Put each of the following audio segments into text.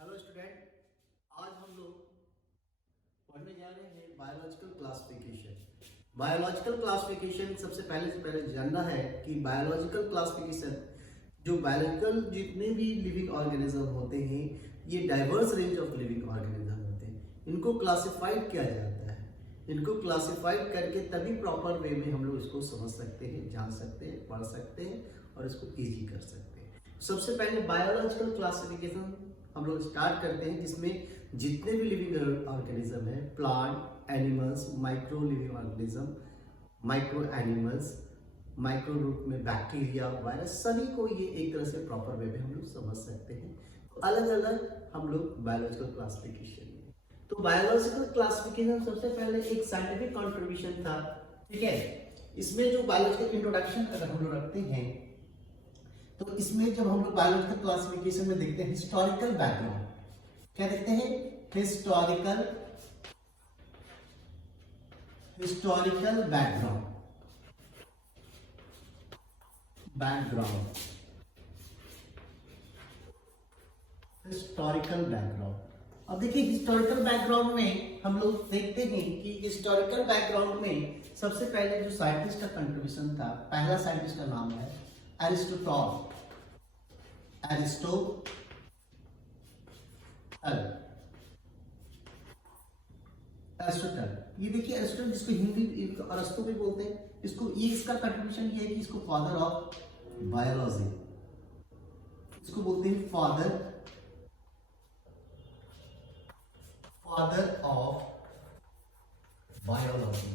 Hello student, आज हम लोग पढ़ने जा रहे हैं बायोलॉजिकल क्लासिफिकेशन। बायोलॉजिकल क्लासिफिकेशन सबसे पहले जानना है कि बायोलॉजिकल क्लासिफिकेशन जो बायोलॉजिकल जितने भी लिविंग ऑर्गेनिज्म होते हैं, ये diverse range of living organism होते हैं। इनको क्लासिफाइड किया जाता है। इनको क्लासिफाइड करके तभी प्रॉपर वे में हम लोग इसको समझ सकते हैं, जान सकते हैं, पढ़ सकते हैं और इसको ईजी कर सकते हैं। सबसे पहले बायोलॉजिकल क्लासिफिकेशन हम लोग स्टार्ट करते हैं, जिसमें जितने भी लिविंग ऑर्गेनिज्म है, plant, animals, micro living organism, micro animals, micro रूप में बैक्टीरिया, वायरस, सभी को ये एक तरह से प्रॉपर वे में हम लोग समझ सकते हैं। तो अलग अलग हम लोग बायोलॉजिकल क्लासिफिकेशन में, तो बायोलॉजिकल क्लासिफिकेशन सबसे पहले एक साइंटिफिक कंट्रीब्यूशन था। ठीक है, इसमें जो बायोलॉजिकल इंट्रोडक्शन अगर हम लोग रखते हैं, तो इसमें जब हम लोग बायोलॉजिकल क्लासिफिकेशन में देखते हैं हिस्टोरिकल बैकग्राउंड, क्या देखते हैं? Historical background. Historical background. अब देखिए, हिस्टोरिकल बैकग्राउंड में हम लोग देखते हैं कि हिस्टोरिकल बैकग्राउंड में सबसे पहले जो साइंटिस्ट का कंट्रीब्यूशन था, पहला साइंटिस्ट का नाम है एरिस्टोटल। ये देखिए एरिस्टोटल, जिसको हिंदी अरस्तु भी बोलते हैं, इसको ये इसका कंट्रीब्यूशन ये है कि इसको फादर ऑफ बायोलॉजी, इसको बोलते हैं फादर ऑफ बायोलॉजी।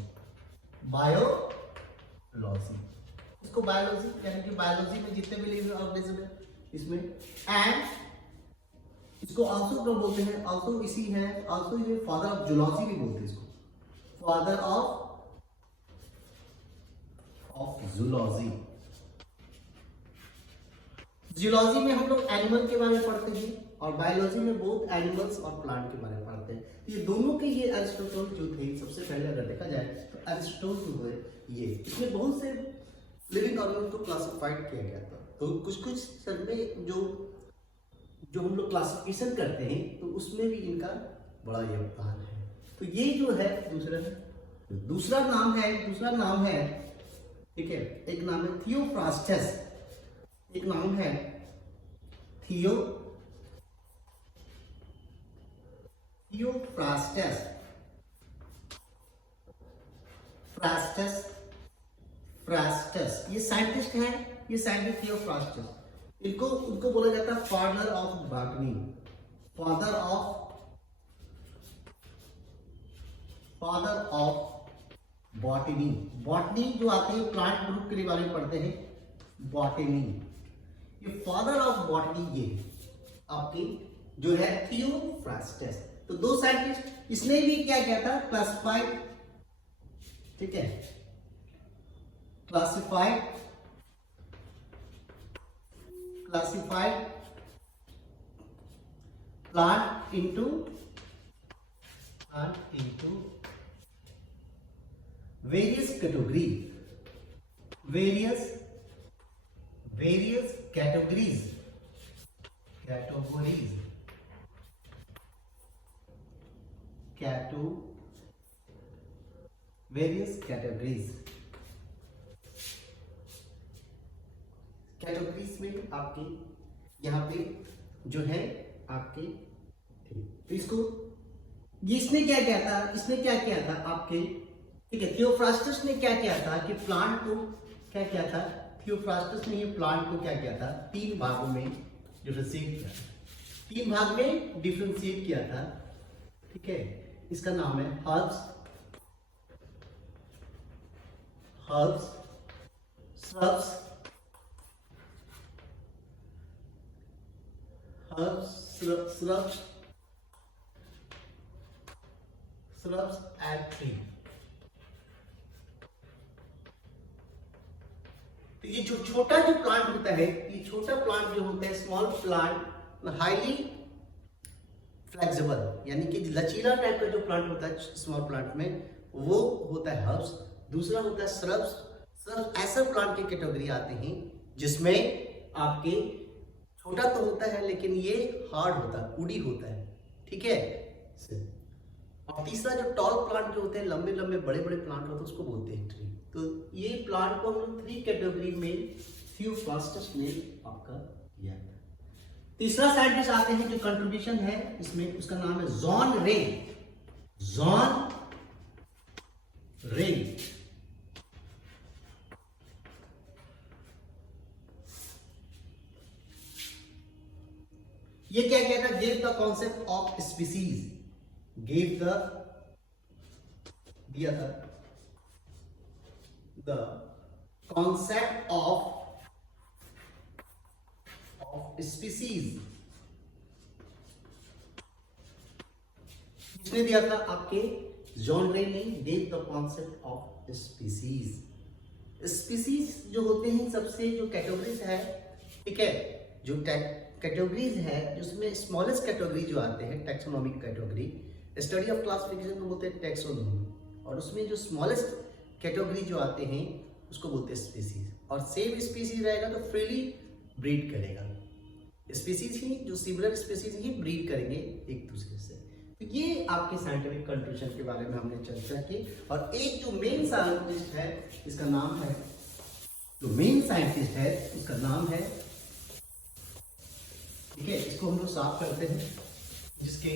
इसको बायोलॉजी यानी कि बायोलॉजी में जितने भी लिविंग ऑर्गेनिज्म है इसमें, एंड इसको आल्सो क्या बोलते हैं, आल्सो इसी है, आल्सो ये फादर ऑफ जूलॉजी भी बोलते हैं इसको, फादर ऑफ जूलॉजी। जूलॉजी में हम लोग एनिमल के बारे में पढ़ते हैं और बायोलॉजी में बहुत एनिमल्स और प्लांट के बारे में पढ़ते हैं। ये दोनों के ये एरिस्टोटल जो थे, सबसे पहले अगर देखा जाए तो एरिस्टोटल जो है ये, इसमें बहुत से लिविंग ऑर्गेनिज्म को क्लासिफाइड किया गया था। तो कुछ सर में जो हम लोग क्लासिफिकेशन करते हैं, तो उसमें भी इनका बड़ा योगदान है। तो ये जो है दूसरा नाम है, ठीक है, एक नाम है थियोफ्रास्टस, एक नाम है थियोफ्रास्टस। ये साइंटिस्ट है, ये साइंटिस्ट थियोफ्रास्टस, उनको बोला जाता है father of botany, father of botany जो आते हैं प्लांट ग्रुप के बारे में पढ़ते हैं, बॉटनी। ये फादर ऑफ बॉटनी ये आपके जो है थियोफ्रास्टस। तो दो साइंटिस्ट, इसने भी क्या किया था, क्लासिफाइड, ठीक है, classified plant into various categories, categories में आपके यहाँ पे जो है आपके, तो इसको इसने क्या किया था आपके, ठीक है, थियोफ्रास्टस ने क्या किया था कि प्लांट को क्या किया था, थियोफ्रास्टस ने ये प्लांट को क्या किया था, तीन भागों में डिफरेंशिएट किया था, ठीक है। इसका नाम है हर्ब्स, shrubs and tree। तो ये जो छोटा जो प्लांट होता है, ये छोटा प्लांट जो होता है, स्मॉल प्लांट, हाईली फ्लेक्सिबल यानी कि लचीला टाइप का जो प्लांट होता है स्मॉल प्लांट में, वो होता है हर्ब्स। दूसरा होता है श्रब्स। ऐसा प्लांट की कैटेगरी आते हैं जिसमें आपके छोटा तो होता है लेकिन ये हार्ड होता है, वुडी होता है, ठीक है। और तीसरा जो टॉल प्लांट जो होते हैं, लंबे लंबे बड़े बड़े प्लांट होते हैं, उसको बोलते हैं ट्री। तो ये प्लांट को हम लोग 3 कैटेगरी में थियोफ्रास्टस ने आपका किया है। तीसरा साइंटिस्ट आते हैं जो कंट्रीब्यूशन है इसमें, उसका नाम है जॉन रे। जॉन रे ये क्या किया था, gave the concept of species, gave the दिया था द कॉन्सेप्ट ऑफ स्पीसीज, किसने दिया था, आपके जॉन रे ने gave the concept of species. Species जो होते हैं सबसे जो कैटेगरीज है, ठीक है, जो कैटेगरीज है उसमें स्मॉलेस्ट कैटेगरी जो आते हैं taxonomic category, study of classification को बोलते हैं टैक्सोनॉमी, और उसमें जो स्मॉलेस्ट कैटेगरी जो आते हैं उसको बोलते हैं स्पीसीज। और सेम स्पीसीज रहेगा तो फ्रीली ब्रीड करेगा, स्पीसीज ही जो सिमिलर स्पीसीज ही ब्रीड करेंगे एक दूसरे से। तो ये आपके साइंटिफिक कंट्रीब्यूशन के बारे में हमने चर्चा की। और एक जो मेन साइंटिस्ट है इसका नाम है, जो मेन साइंटिस्ट है उसका नाम है, ठीक है, इसको हम लोग साफ करते हैं, जिसके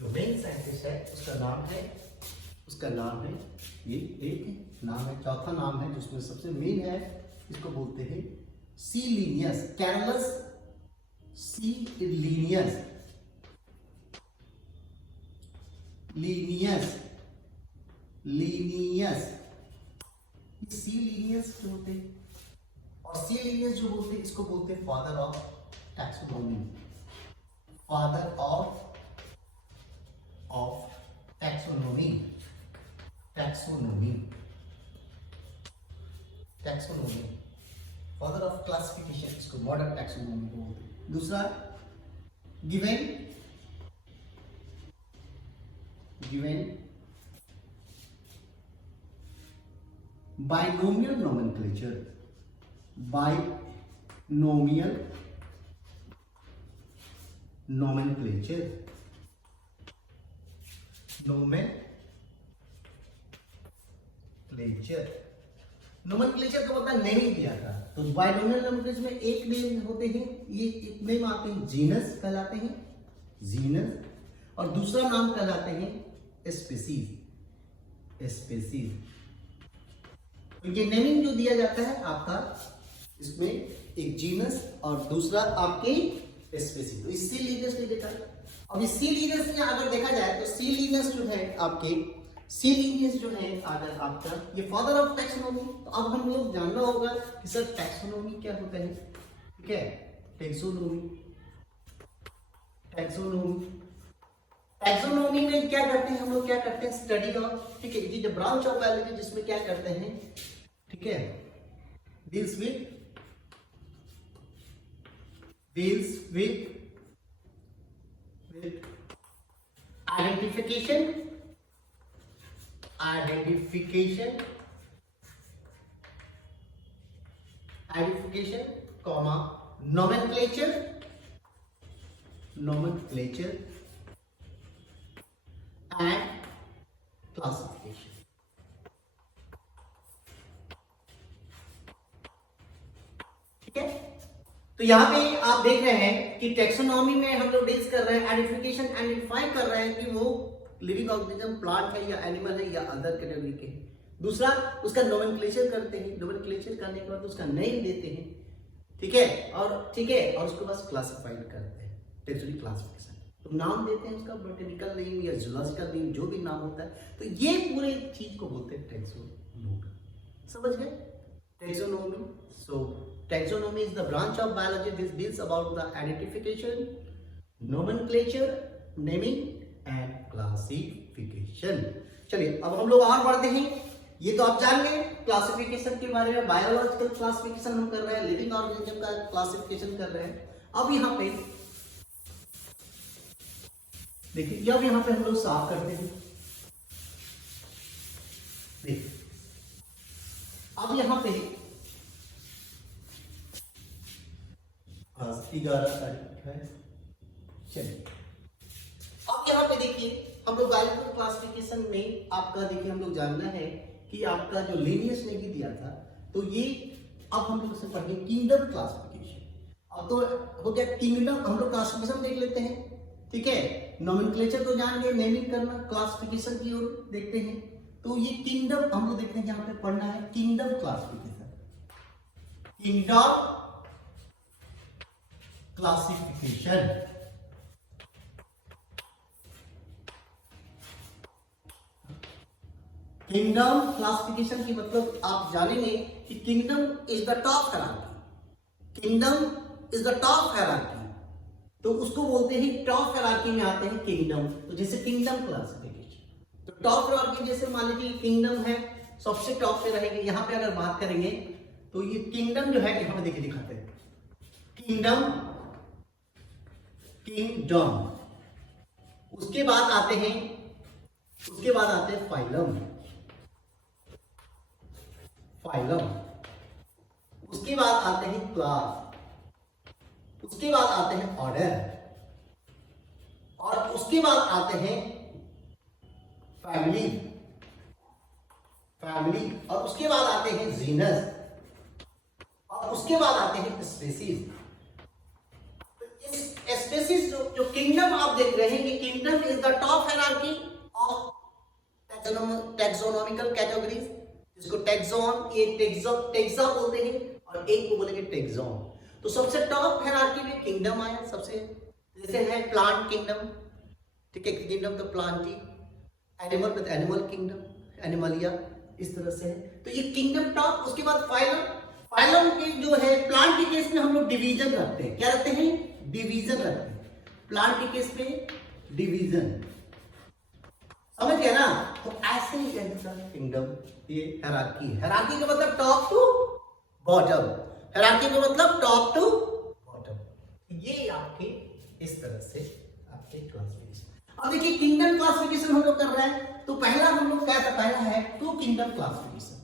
जो मेन साइंटिस्ट है उसका नाम है ये एक नाम है, चौथा नाम है जिसमें सबसे मेन है, इसको बोलते हैं सी लीनियस, कैरलस सी लीनियस, सी लीनियस जो होते हैं, और सी लीनियस जो बोलते हैं इसको बोलते हैं father of taxonomy, father of taxonomy, father of classification, इसको मॉडर्न टैक्सोनॉमी को बोलते हैं। दूसरा गिवन बाइनोमियल नोमेनक्लेचर, नोमेनक्लेचर का मतलब नेमिंग दिया था। तो बाइनोमियल नोमेनक्लेचर में एक नेम होते हैं, ये एक नेम आते हैं जीनस कहलाते हैं, जीनस, और दूसरा नाम कहलाते हैं स्पीसीज। तो ये नेमिंग जो दिया जाता है आपका, इसमें एक जीनस और दूसरा आपके स्पीसीज। तो इसी लीनियस ने देखा। अब इस सी लीनियस में अगर देखा जाए तो सी लीनियस जो है आपके, सी लीनियस जो है अगर आपका ये फादर ऑफ टैक्सोनॉमी। तो अब हम लोग जानना होगा कि सर टैक्सोनॉमी क्या होता है, ठीक है, टैक्सोनॉमी में क्या करते हैं हम लोग, क्या करते हैं, स्टडी ऑफ, ठीक है, ये जो ब्रांच ऑफ बायोलॉजी जिसमें क्या करते हैं, ठीक है, deals with identification, comma, nomenclature and classification। ठीक है, तो यहाँ पे आप देख रहे हैं कि टैक्सोनॉमी में हम लोग डील्स कर रहे हैं, आइडेंटिफिकेशन आइडेंटिफाई कर रहे हैं कि वो लिविंग ऑर्गेनिज्म, प्लांट है या एनिमल है या अदर कैटेगरी के हैं। दूसरा उसका नोमेनक्लेचर करते हैं, नोमेनक्लेचर करने के बाद उसका नेम देते हैं, ठीक है, और उसके बाद क्लासिफाइड करते हैं, टेक्सोनॉमी क्लासिफिकेशन। तो नाम देते हैं उसका, बॉटनिकल नेम या जूलॉजिकल नेम, जो भी नाम होता है। तो ये पूरे चीज को बोलते हैं टैक्सोनॉमी। समझ गए taxonomy? So taxonomy is the branch of biology which deals about the identification, nomenclature, naming and classification। चलिए अब हम लोग और बढ़ते हैं। ये तो आप जान गए क्लासिफिकेशन के बारे में, बायोलॉजिकल क्लासिफिकेशन हम कर रहे हैं, लिविंग ऑर्गेनिज्म का क्लासिफिकेशन कर रहे हैं। अब यहाँ पे देखिए, अब यहाँ पे हम लोग साफ करते हैं। देखिए अब यहाँ पे 11:28। चलिए अब यहाँ पे देखिए हम लोग बायोलॉजिकल क्लासिफिकेशन में आपका देखिए हम लोग जानना है कि आपका जो लीनियस ने भी दिया था, तो ये अब हम लोग इसे पढ़ेंगे किंगडम क्लासिफिकेशन। अब तो हो गया किंगडम, हम लोग क्लासिफिकेशन देख लेते हैं, ठीक है। नोमेनक्लेचर तो जान गए, नेमिंग करना, क्लासिफिकेशन की ओर देखते हैं। तो ये किंगडम हम लोग देखते हैं, यहाँ पे पढ़ना है kingdom classification. Kingdom classification, kingdom classification की मतलब आप जानेंगे कि kingdom is the top hierarchy. Kingdom is the top hierarchy, तो उसको बोलते हैं टॉप हायरार्की में आते हैं किंगडम। तो जैसे किंगडम क्लासिफिकेशन, तो टॉप हायरार्की जैसे मान लीजिए किंगडम है, सबसे टॉप पे रहेंगे। यहाँ पे अगर बात करेंगे तो ये किंगडम जो है, यहाँ पे देखिए दिखाते हैं किंगडम, किंगडम। उसके बाद आते हैं फाइलम, फाइलम। उसके बाद आते हैं क्लास, उसके बाद आते हैं ऑर्डर, और उसके बाद आते हैं फैमिली, फैमिली, और उसके बाद आते हैं जीनस, और उसके बाद आते हैं स्पीसीज। इस स्पीसीज जो किंगडम आप देख रहे हैं, ये kingdom is the top hierarchy of taxonomical categories, जिसको टैक्सॉन, ये टैक्सा बोलते हैं, और एक को बोलेंगे टैक्सॉन। तो सबसे टॉप हायरार्की में किंगडम आया सबसे, जैसे है प्लांट किंगडम, ठीक है, किंगडम तो plant he, animal with animal kingdom, Animalia, इस तरह से है। तो ये किंगडम टॉप। उसके बाद फाइलम, फाइलम के जो है प्लांट के केस में हम लोग डिवीजन रखते हैं। क्या रखते हैं? डिवीजन रखते हैं। प्लांट के केस में डिवीजन, समझ गया ना। तो ऐसे ही किंगडम, ये हायरार्की, हायरार्की का मतलब टॉप टू बॉटम, हायरार्की का मतलब टॉप टू बॉटम। ये आपके इस तरह से आपके क्लासिफिकेशन। अब देखिए किंगडम क्लासिफिकेशन हम लोग कर रहे हैं, तो पहला हम लोग क्या था, पहला है two kingdom classification.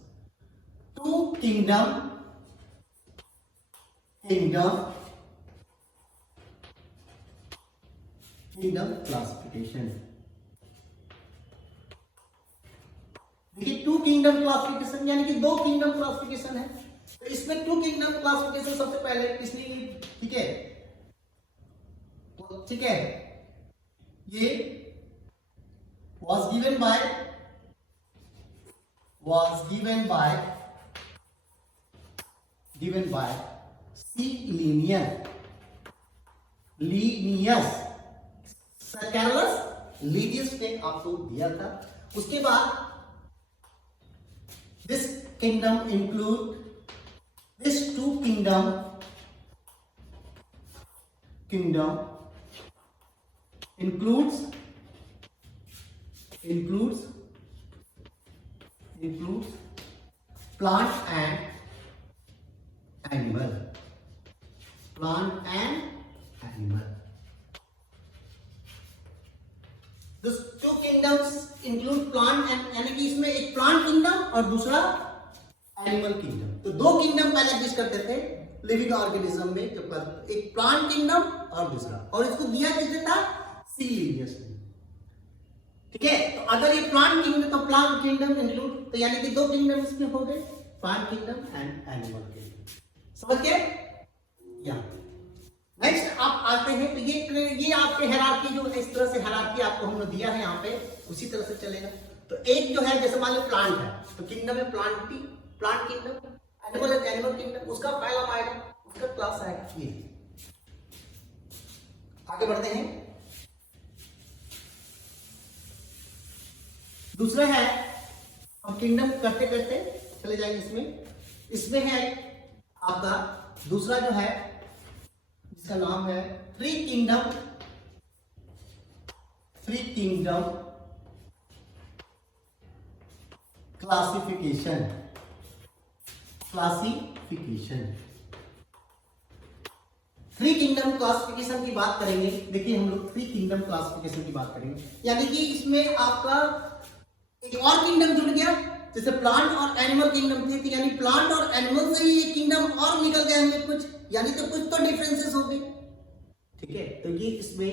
Two kingdom, kingdom, kingdom classification. देखिए टू किंगडम क्लासिफिकेशन यानी कि दो किंगडम क्लासिफिकेशन है। तो इसमें टू किंगडम क्लासिफिकेशन सबसे पहले किसने, ठीक है, ठीक है, ये was given by C. Linnaeus Carolus Linnaeus ने आपको दिया था। उसके बाद this kingdom include this two kingdom includes plant and animal, This two kingdoms include plant and, यानी कि इसमें एक प्लांट किंगडम और दूसरा एनिमल किंगडम। तो दो किंगडम पहले एग्जिस्ट करते थे लिविंग ऑर्गेनिज्म में, जो एक प्लांट किंगडम और दूसरा, और इसको दिया किसने था? सी लिनियस ने, ठीक है। तो अगर ये प्लांट किंगडम, तो प्लांट किंगडम इंक्लूड, तो यानी कि दो किंगडम इसमें हो गए, plant kingdom and animal kingdom. समझ गए? यहाँ नेक्स्ट आप आते हैं, तो ये आपके हायरार्की, जो इस तरह से हायरार्की आपको हमने दिया है यहाँ पे, उसी तरह से चलेगा। तो एक जो है, जैसे मान लो प्लांट है, तो किंगडम है प्लांट किंगडम, एनिमल है एनिमल किंगडम, उसका पहला आएगा, उसका क्लास आएगा ये। आगे बढ़ते हैं, दूसरा है, हम किंगडम करते करते चले जाएंगे। इसमें है आपका दूसरा जो है, जिसका नाम है three kingdom classification. Three kingdom classification की बात करेंगे। देखिए हम लोग थ्री किंगडम क्लासिफिकेशन की बात करेंगे, यानी कि इसमें आपका एक और किंगडम जुड़ गया, जैसे प्लांट और एनिमल किंगडम थे, यानी प्लांट और एनिमल से ही एक किंगडम और निकल गए हमें कुछ, यानी तो कुछ तो डिफरेंसेस हो गए। ठीक है, तो ये इसमें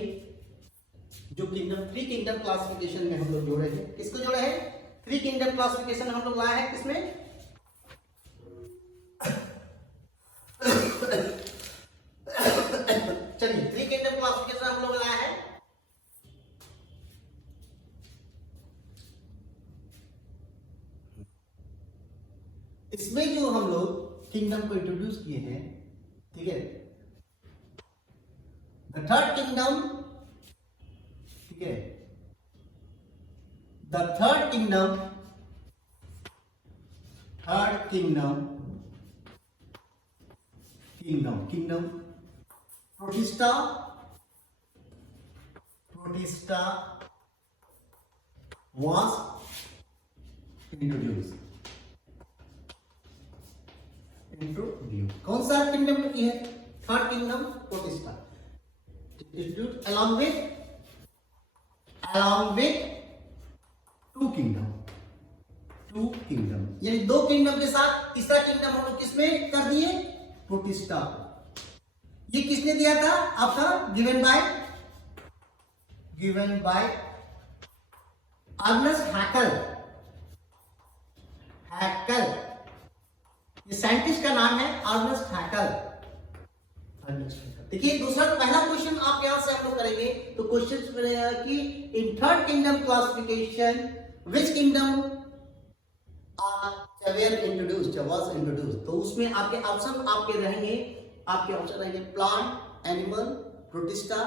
जो किंगडम, थ्री किंगडम क्लासिफिकेशन में हम लोग जोड़े हैं, किसको जोड़े हैं, थ्री किंगडम क्लासिफिकेशन हम लोग लाए हैं किसमें, चलिए थ्री किंगडम क्लासिफिकेशन हम लोग लाए हैं। इसमें जो हम लोग किंगडम को इंट्रोड्यूस किए हैं, ठीक है, द थर्ड किंगडम, ठीक है, the third kingdom, third kingdom, kingdom Protista, Protista was introduced, कौन सा किंगडम की है, third kingdom Protista, along with two kingdom, यानी दो किंगडम के साथ तीसरा किंगडम हम लोग किसमें कर दिए, प्रोटिस्टा। ये किसने दिया था आपका, गिवन बाय अर्नेस्ट हैकल, ये साइंटिस्ट का नाम है अर्नेस्ट हैकल। देखिए दूसरा, पहला क्वेश्चन आप यहां से हम लोग करेंगे, तो क्वेश्चन बनेगा कि in third kingdom classification which kingdom was introduced, तो उसमें आपके ऑप्शन आपके रहेंगे प्लांट, एनिमल, प्रोटिस्टा,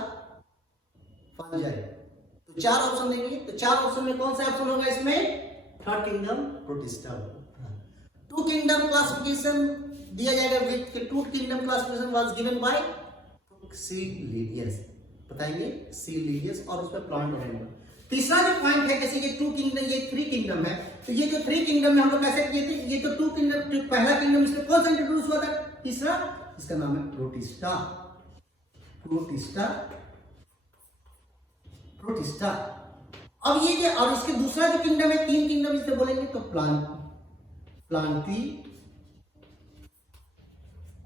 फंजाई, तो चार ऑप्शन देंगे। तो चार ऑप्शन में कौन सा ऑप्शन होगा इसमें, थर्ड किंगडम प्रोटिस्टा होगा। टू किंगडम क्लासिफिकेशन दिया जाएगा, which two kingdom classification was given by C Linnaeus, बताएंगे सी लीनियस, और उसमें प्लांट और एनिमल। तीसरा जो पॉइंट है, जैसे ये टू किंगडम, ये थ्री किंगडम है, तो ये जो थ्री किंगडम में हम लोग कैसे किए थे, ये तो टू किंगडम, पहला किंगडम इसमें कौन सा इंट्रोड्यूस हुआ था, तीसरा, इसका नाम है प्रोटिस्टा, प्रोटिस्टा। अब ये जो, और इसके दूसरा जो किंगडम है, तीन किंगडम इससे बोलेंगे तो प्लांटी,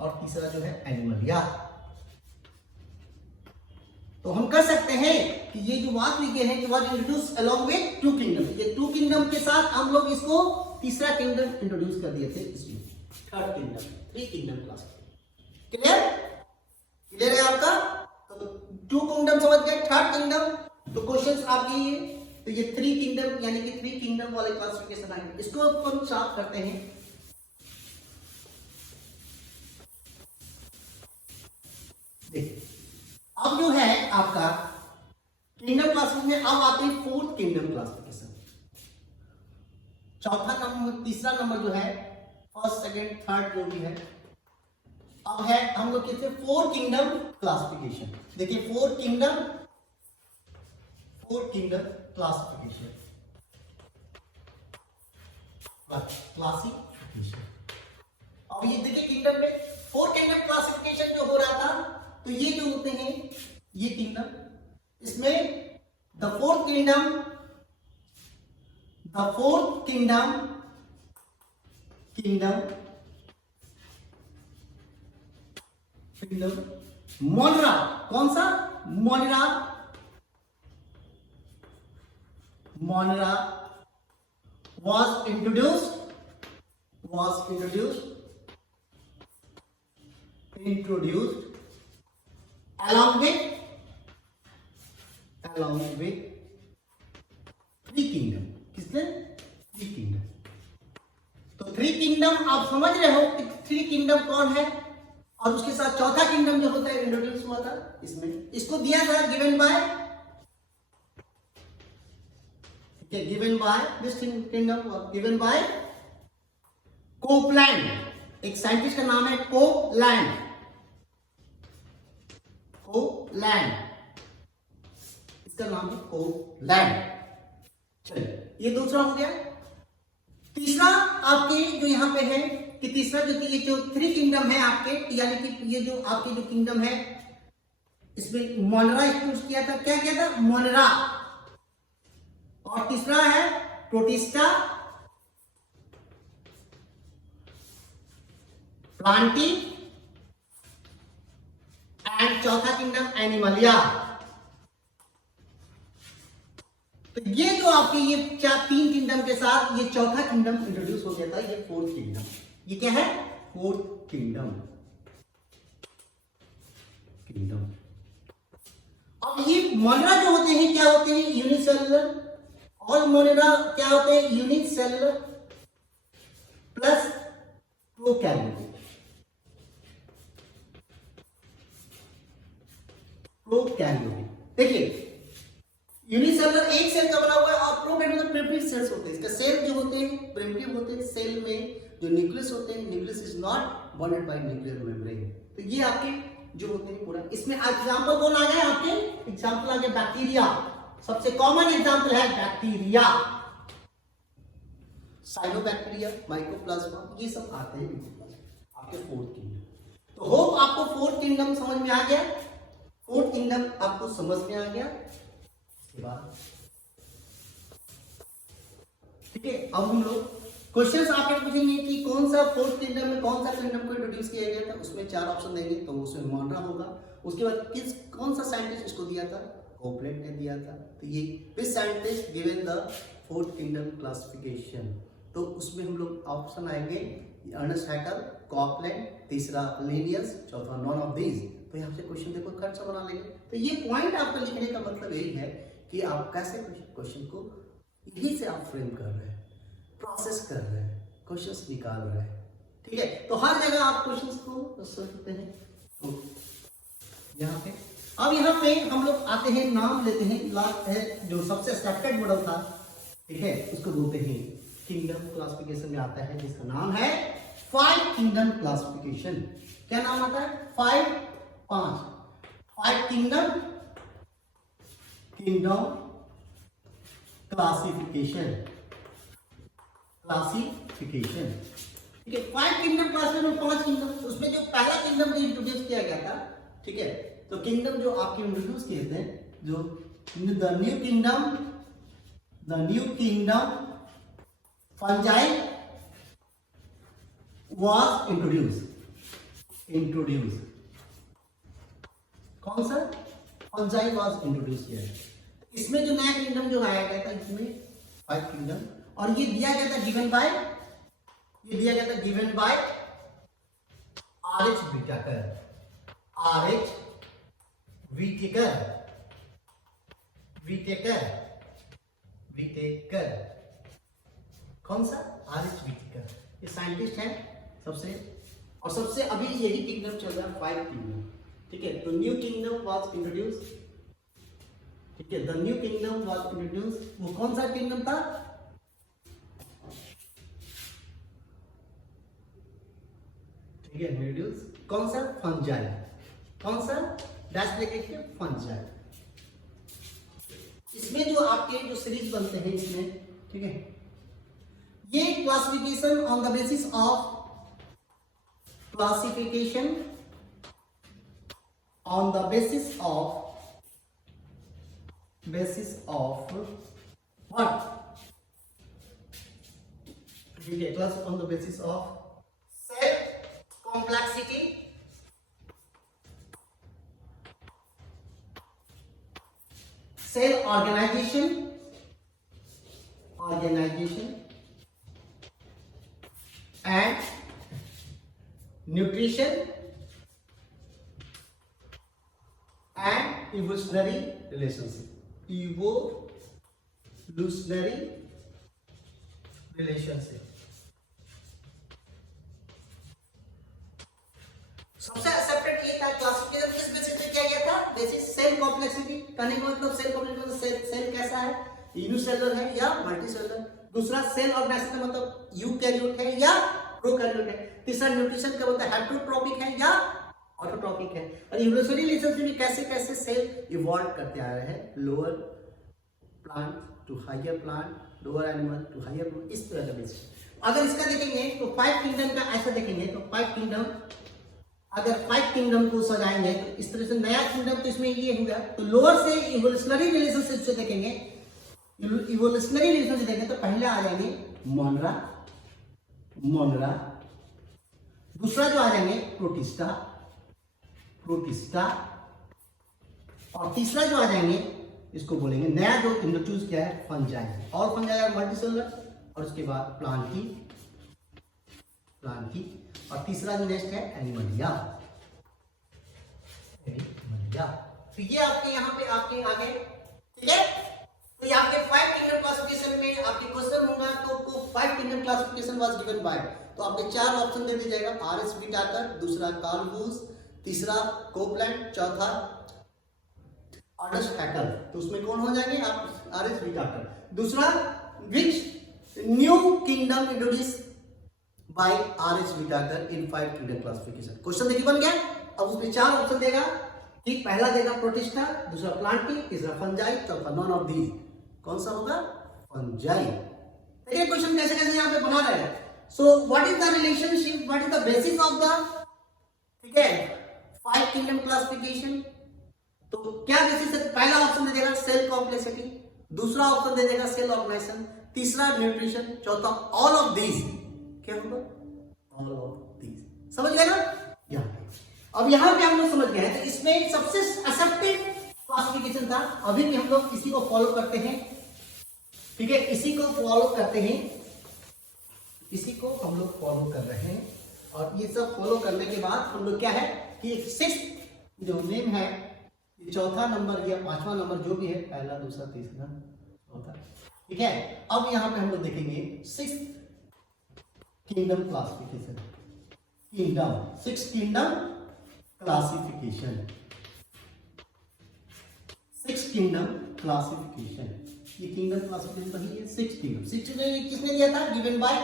और तीसरा जो है एनिमलिया। तो हम कर सकते हैं कि ये जो बात लिखे हैं कि was introduce along with two kingdom, ये टू किंगडम के साथ हम लोग इसको तीसरा किंगडम इंट्रोड्यूस कर दिए थे, इसमें third kingdom, three kingdom class. Clear है आपका, तो टू किंगडम समझ गए, थर्ड किंगडम, तो क्वेश्चंस आपके ये, तो ये थ्री किंगडम यानी कि थ्री किंगडम वाले क्लासिफिकेशन आएंगे, इसको अपन साफ करते हैं। देखिए अब जो है आपका किंगडम क्लासिफिकेशन में, अब आते हैं फोर्थ किंगडम क्लासिफिकेशन, चौथा नंबर, तीसरा नंबर जो है, फर्स्ट सेकंड थर्ड जो भी है, अब है हम लोग किससे, फोर किंगडम क्लासिफिकेशन। देखिए फोर किंगडम क्लासिफिकेशन, अब ये देखिए किंगडम में फोर किंगडम क्लासिफिकेशन जो हो रहा था, तो ये जो होते हैं ये किंगडम, इसमें द फोर्थ किंगडम मोनरा, कौन सा, मोनरा was introduced along with three kingdom, किसने, थ्री किंगडम। तो थ्री किंगडम आप समझ रहे हो कि थ्री किंगडम कौन है, और उसके साथ चौथा किंगडम जो होता है इंट्रोड्यूस हुआ था इसमें, इसको दिया था given by this kingdom, given by Copeland, एक साइंटिस्ट का नाम है कोपलैंड, इसका नाम है कोपलैंड। चलिए ये दूसरा हो गया। तीसरा आपके जो यहां पे है कि तीसरा जो ये जो थ्री किंगडम है आपके, यानी कि ये जो आपके जो किंगडम है, इसमें मोनरा इंट्रोड्यूस किया था, क्या किया था, मोनरा, और तीसरा है प्रोटिस्टा, प्लांटी एंड चौथा किंगडम एनिमलिया। तो ये जो आपके ये तीन किंगडम के साथ ये चौथा किंगडम इंट्रोड्यूस हो गया था, ये फोर्थ किंगडम। ये क्या है? Fourth kingdom. अब ये मोनेरा जो होते हैं क्या होते हैं? यूनिसेलुलर। और मोनेरा क्या होते हैं? Unicellular plus prokaryotic. देखिए यूनिसेलुलर एक सेल का बना हुआ है और प्रोकैरियोटिक प्रिमिटिव सेल्स होते हैं। इसका सेल जो होते हैं प्रिमिटिव होते हैं। सेल में जो न्यूक्लियस होते हैं, nucleus is not bonded bye nuclear membrane. तो ये आपके जो होते हैं पूरा। इसमें एग्जांपल कौन आ गए आपके? एग्जांपल आ गए बैक्टीरिया। सबसे कॉमन एग्जांपल है बैक्टीरिया, साइनोबैक्टीरिया, माइकोप्लाज्मा, ये सब आते हैं आपके फोर्थ किंगडम। तो होप आपको फोर्थ किंगडम समझ में आ गया। फोर्थ किंगडम आपको समझ में आ गया। इसके बाद ठीक है, अब हम लोग क्वेश्चंस आपके पूछेंगे कि कौन सा फोर्थ किंगडम में कौन सा किंगडम को इंट्रोड्यूस किया गया था। उसमें 4 ऑप्शन देंगे, तो उसमें मोनेरा होगा। उसके बाद कौन सा साइंटिस्ट इसको दिया था? कोपलैंड ने दिया था। तो ये which scientist given the fourth kingdom classification? तो उसमें हम लोग ऑप्शन आएंगे अर्नेस्ट हैकर, कोपलैंड, तीसरा लिनियस, चौथा नॉन ऑफ दीज। तो यहाँ से क्वेश्चन देखो खर्च बना लेंगे। तो ये पॉइंट आपको लिखने का मतलब यही है कि आप कैसे क्वेश्चन को यही से आप फ्रेम कर रहे हैं, प्रोसेस कर रहे हैं, क्वेश्चंस निकाल रहे हैं। ठीक है, तो हर जगह आप क्वेश्चंस को सोचते हैं। तो यहाँ पे अब यहाँ पे हम लोग आते हैं, नाम लेते हैं। लास्ट है जो सबसे एक्सेप्टेड मॉडल था, ठीक है, उसको बोलते हैं किंगडम क्लासिफिकेशन में आता है, जिसका नाम है 5 किंगडम क्लासिफिकेशन। क्या नाम आता है? 5 किंगडम क्लासिफिकेशन। ठीक है, 5 किंगडम क्लासिफिकेशन में 5 किंगडम। उसमें जो पहला किंगडम जो इंट्रोड्यूस किया गया था, ठीक है, तो किंगडम जो आपके इंट्रोड्यूस किए थे, जो the new kingdom fungi was introduce. कौन सा? फंजाई वाज इंट्रोड्यूस किया है। इसमें जो नया किंगडम जो आया गया था, इसमें 5 किंगडम, और ये दिया गया था गिवन बाय आर.एच. विटेकर। कौन सा? आर.एच. विटेकर। ये साइंटिस्ट है सबसे अभी यही किंगडम चल रहा है, 5 किंगडम। ठीक है, तो न्यू किंगडम वाज इंट्रोड्यूस। ठीक है, the new kingdom was introduce. वो कौन सा किंगडम था? ठीक है, इंट्रोड्यूस कौन सा? फंजाई। कौन सा? डैश लेके फंजाई। इसमें जो आपके जो सीरीज बनते हैं इसमें, ठीक है, ये classification on the basis of what? ठीक है, class on the basis of cell complexity, cell organisation and nutrition and evolutionary relationship. सबसे एक्सेप्टेड ये था क्लासिफिकेशन किस बेसिस पे किया गया था? Basis cell complexity. कहने का मतलब सेल कॉम्प्लेक्सिटी, सेल कैसा है, यूनिसेलुलर है या मल्टीसेलुलर। दूसरा सेल ऑर्गेनाइजेशन का मतलब यूकैरियोट है या प्रोकैरियोट है। तीसरा न्यूट्रिशन का मतलब हेटेरोट्रॉपिक है या ऑटोट्रॉपिक है। और इवोल्यूशनरी रिलेशनशिप में कैसे कैसे सेल इवॉल्व करते आ रहे हैं, lower plant to higher plant, lower animal to higher plant, इस तरह का बेसिस। अगर इसका देखेंगे तो 5 किंगडम का ऐसा देखेंगे तो 5 किंगडम, अगर 5 किंगडम को सजाएंगे तो इस तरह से नया किंगडम तो इसमें ये होगा। तो लोअर से इवोल्यूशनरी रिलेशनशिप से देखेंगे, इवोल्यूशनरी रिलेशनशिप देखेंगे तो पहले आ जाएंगे मोनेरा। दूसरा जो आ जाएंगे प्रोटिस्टा। और तीसरा जो आ जाएंगे इसको बोलेंगे नया जो इंट्रोड्यूस किया है फंजाई, और फंजाई मल्टीसेलुलर, और उसके बाद प्लांटी, और तीसरा जो नेक्स्ट है एनिमलिया। तो ये आपके यहाँ पे आपके आगे, ठीक है। तो ये आपके 5 किंगडम क्लासिफिकेशन में आपके क्वेश्चन होगा, तो आपको 5 kingdom classification was given bye, तो आपके 4 ऑप्शन दे दिया जाएगा, आरएस व्हिटाकर, दूसरा कार्ल वूज, तीसरा कोपलैंड, चौथा अर्नेस्ट हैकेल। तो उसमें कौन हो जाएंगे आप, आरएस व्हिटाकर। दूसरा which new kingdom introduce by R S Whittaker in 5 kingdom classification. Question देखिए बन गया। अब उसमें 4 ऑप्शन देगा, ठीक, पहला देगा प्रोटिस्टा, दूसरा प्लांटी, तीसरा फंजाई, चौथा नॉन ऑफ दीज। कौन सा होगा, फंजाई। देखिए क्वेश्चन कैसे कैसे यहाँ पे बना रहे हैं। So what is the relationship, what is the basis of the, ठीक है, 5 किंगडम क्लासिफिकेशन। तो क्या बेसिस है, पहला ऑप्शन दे देगा सेल कॉम्प्लेक्सिटी, दूसरा ऑप्शन दे देगा सेल ऑर्गेनाइजेशन, तीसरा न्यूट्रिशन, चौथा ऑल ऑफ दीज। क्या होगा, ऑल ऑफ दीज। समझ गए ना। यहाँ अब यहाँ पे हम लोग समझ गए हैं। तो इसमें सबसे एक्सेप्टेड क्लासिफिकेशन था, अभी भी हम लोग इसी को फॉलो करते हैं, ठीक है, इसी को फॉलो करते हैं, इसी को हम लोग फॉलो कर रहे हैं। और ये सब फॉलो करने के बाद हम लोग क्या है कि 6 जो नेम है, ये चौथा नंबर या 5वां नंबर जो भी है, पहला दूसरा तीसरा चौथा, ठीक है। अब यहाँ पे हम लोग देखेंगे 6 kingdom classification, kingdom, 6 kingdom classification, 6 kingdom classification. ये किंगडम क्लासिफिकेशन तो है, 6 किंगडम। 6 किसने दिया था, given by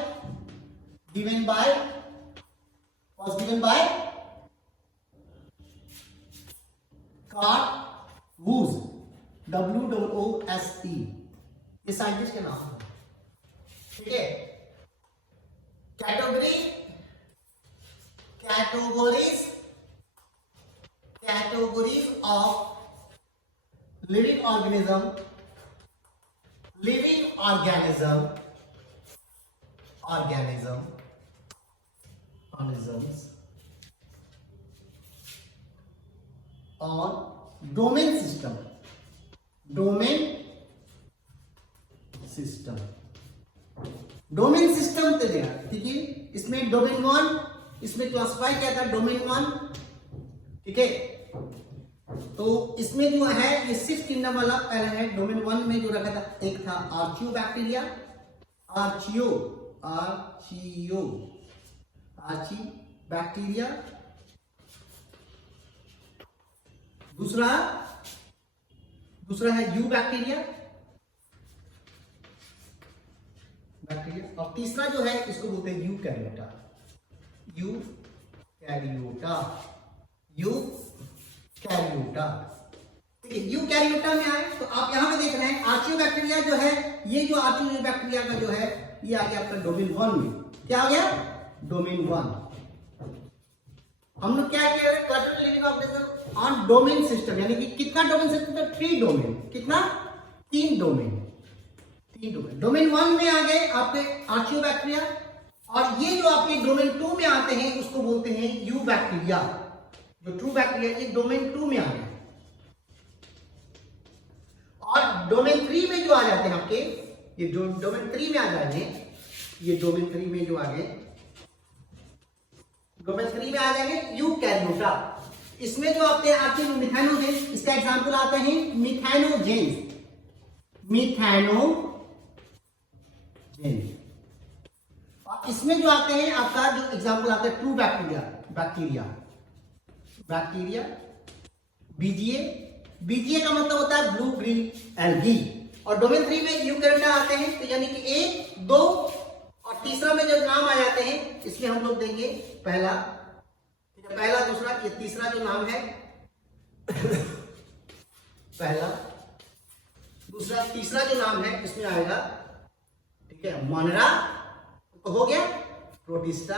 was given by Carl Woese, WOOSE, ये साइंटिस्ट के नाम है, ठीक है। कैटेगरीज ऑफ लिविंग ऑर्गेनिज्म, और डोमेन सिस्टम, डोमेन सिस्टम दे दिया, ठीक है। इसमें डोमेन 1, इसमें क्लासिफाई किया था डोमेन 1, ठीक है। तो इसमें जो है ये 6 किंगडम वाला पहला है। डोमेन 1 में जो रखा था, एक था आर्चियो बैक्टीरिया, आर्ची बैक्टीरिया, दूसरा है यू बैक्टीरिया, और तीसरा जो है इसको बोलते हैं यूकैरियोटा। ठीक है, यूकैरियोटा में आए तो आप यहां पे देख रहे हैं आर्चियो बैक्टीरिया जो है, ये जो आर्चियो बैक्टीरिया का जो है ये आ गया आपका डोमेन 1 में। क्या आ गया, डोमेन 1। हम लोग क्या किया है, cluster living organism on domain system, यानी कि कितना डोमेन सिस्टम है, 3 डोमेन। कितना, 3 डोमेन। डोमेन 1 में आ गए आपके आर्चियो बैक्टीरिया, और ये जो आपके डोमेन 2 में आते हैं उसको बोलते हैं यू बैक्टीरिया। जो ट्रू बैक्टीरिया ये डोमेन 2 में आ गए, और डोमेन 3 में जो आ जाते हैं आपके, ये जो डोमेन 3 में आ जाएंगे, ये डोमेन 3 में जो आ गए, डोमेन 3 में आ जाएंगे यूकैरियोटा। इसमें जो आपके आते हैं मिथाइनोजेंस, इसका एग्जांपल आते हैं मिथाइनोजेंस, और इसमें जो आते हैं आपका जो एग्जांपल आता है ट्रू बैक्टीरिया, बीजीए का मतलब होता है ब्लू ग्रीन एल्गी। और डोमेन 3 में यूकैरियोटा आते हैं, तो यानी कि 1, 2 और तीसरा में जो नाम आ जाते हैं इसलिए हम लोग देंगे पहला, दूसरा, ये तीसरा जो नाम है पहला, दूसरा, तीसरा जो नाम है इसमें आएगा, ठीक है, मोनेरा, तो हो गया प्रोटिस्टा,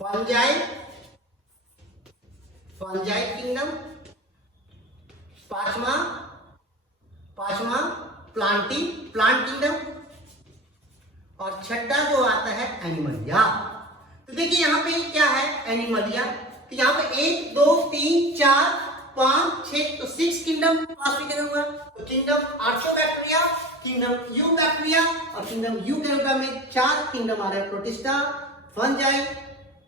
फंजाई किंगडम, पांचवा प्लांट किंगडम, और छठा जो आता है एनिमलिया। तो देखिए यहाँ पे क्या है, एनिमलिया, तो यहाँ पे 1 2 3 4 5 6 तो 6 किंगडम क्लासिफिकेशन हुआ। तो किंगडम आर्चोबैक्टीरिया, किंगडम यूबैक्टीरिया और किंगडम यूकैरियोटा में 4 किंगडम आ रहे हैं, protista, fungi,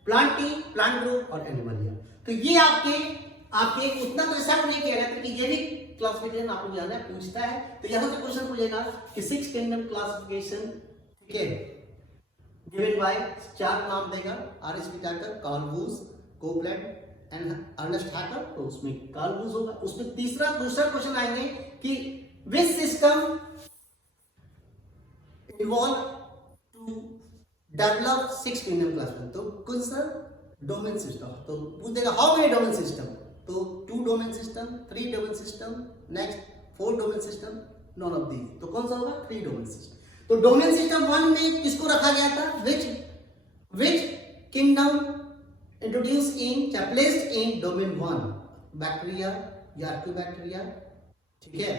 Plantae, plant group और एनिमलिया। तो ये आपके उतना तो ऐसा नहीं कह रहा है, क्योंकि ये भी क्लासिफिकेशन आपको जानना है, पूछता है। तो यहां से क्वेश्चन पूछेगा कि 6 किंगडम क्लासिफिकेशन, ठीक है, गिवन बाय 4 नाम देगा, R S. Whittaker, Carl Woese, Copeland and Ernest Haeckel. तो उसमें कार्ल वूज होगा। उसमें दूसरा क्वेश्चन आएंगे कि which system evolve to develop 6 kingdom classification. तो कौन सा डोमेन सिस्टम, तो पूछ देगा हाउ मेनी डोमेन सिस्टम। तो 2 domain system, 3 domain system, next 4 domain system, none of these. तो कौन सा होगा, 3 डोमेन सिस्टम। तो डोमेन सिस्टम 1 में किसको रखा गया था, विच किंगडम इंट्रोड्यूस इन या प्लेस्ड इन डोमेन 1, बैक्टीरिया या आर्कियोबैक्टीरिया, ठीक है,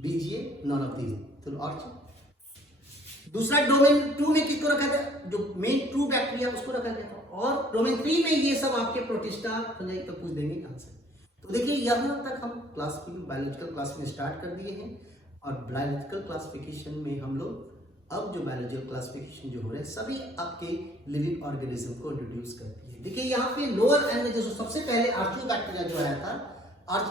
बीजीए, नॉन ऑफ दीज। तो और दूसरा डोमेन 2 में किसको रखा था, जो मेन ट्रू बैक्टीरिया उसको रखा गया था। और डोमेन 3 में ये सब आपके प्रोटिस्टा फंजाई तक पूछ देंगे यहाँ से। तो देखिए यहाँ तक हम बायोलॉजिकल क्लास में स्टार्ट कर दिए हैं। और बायोलॉजिकल क्लासिफिकेशन में हम लोग अब जो बायोलॉजिकल क्लासिफिकेशन जो हो रहे हैं सभी आपके लिविंग ऑर्गेनिज्म को इंट्रोड्यूस करती है। देखिए यहाँ पे लोअर एंड में जो सबसे पहले आर्कियोबैक्टीरिया जो आया था,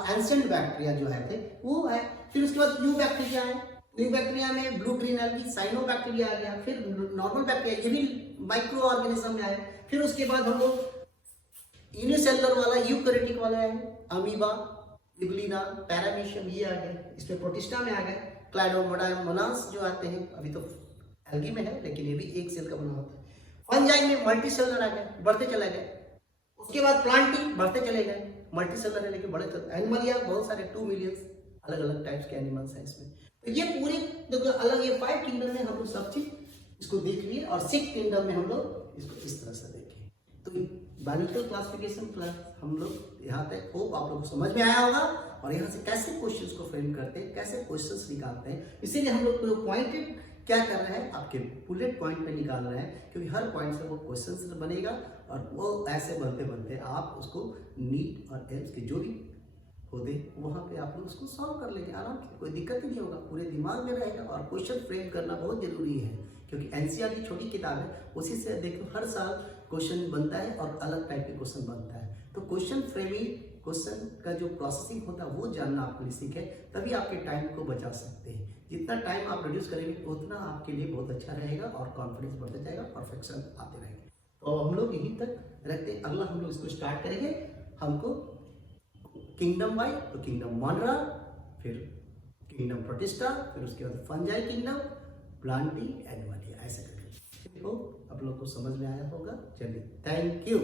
एंशिएंट बैक्टीरिया जो आए थे वो है। फिर उसके बाद न्यू बैक्टीरिया है, न्यू बैक्टीरिया में ब्लू ग्रीन एल्गी, साइनोबैक्टीरिया आ गया। फिर नॉर्मल बैक्टीरिया, ये भी माइक्रो ऑर्गेनिज्म में आए। फिर उसके बाद हम लोग यूनिसेलुलर वाला, यूकैरियोटिक वाला है, अमीबा, इब्लिना, पैरामीशियम, ये आ गए। इसमें प्रोटिस्टा में आ गए, क्लाइडोमोनास जो आते हैं, अभी तो एल्गी में है लेकिन ये भी एक सेल का बना होता है। फंजाई में मल्टीसेलुलर आ गए, बढ़ते चले गए। उसके बाद प्लांटी, बढ़ते चले गए, मल्टीसेलुलर है लेकिन बड़े चले। एनिमलिया, बहुत सारे 2 मिलियन अलग अलग टाइप्स के एनिमल्स हैं इसमें। तो ये पूरे देखो अलग, ये 5 किंगडम में हम लोग सब चीज इसको देख लिए और 6 किंगडम में हम लोग इसको इस तरह से देखें। तो बायोलॉजिकल क्लासिफिकेशन प्लस हम लोग यहाँ तक होप आप लोगों को समझ में आया होगा। और यहाँ से कैसे क्वेश्चंस को फ्रेम करते हैं, कैसे क्वेश्चंस निकालते हैं, इसीलिए हम लोग पॉइंटेड क्या कर रहे हैं, आपके बुलेट पॉइंट में निकाल रहे हैं, क्योंकि हर पॉइंट से वो क्वेश्चंस बनेगा। और वो ऐसे बनते बनते आप उसको नीट और एम्स के जो भी होते वहाँ पे आप लोग उसको सॉल्व कर लेंगे आराम से, कोई दिक्कत ही नहीं होगा, पूरे दिमाग में रहेगा। और क्वेश्चन फ्रेम करना बहुत जरूरी है, क्योंकि एनसीईआरटी की छोटी किताब है, उसी से देखो हर साल क्वेश्चन बनता है और अलग टाइप के क्वेश्चन बनता है। तो क्वेश्चन फ्रेमिंग, क्वेश्चन का जो प्रोसेसिंग होता है वो जानना आपको सीखे, तभी आपके टाइम को बचा सकते हैं। जितना टाइम आप रिड्यूस करेंगे उतना आपके लिए बहुत अच्छा रहेगा और कॉन्फिडेंस बढ़ता जाएगा, परफेक्शन आते रहेंगे। तो हम लोग यहीं तक रखते हैं। अगला हम लोग इसको स्टार्ट करेंगे, हमको किंगडम वाइज, तो किंगडम मोनरा, फिर किंगडम प्रोटिस्टा, फिर उसके बाद फंजाई किंगडम, प्लांटी, एनिमलिया, ऐसे करके। तो आप लोग को समझ में आया होगा। चलिए, थैंक यू।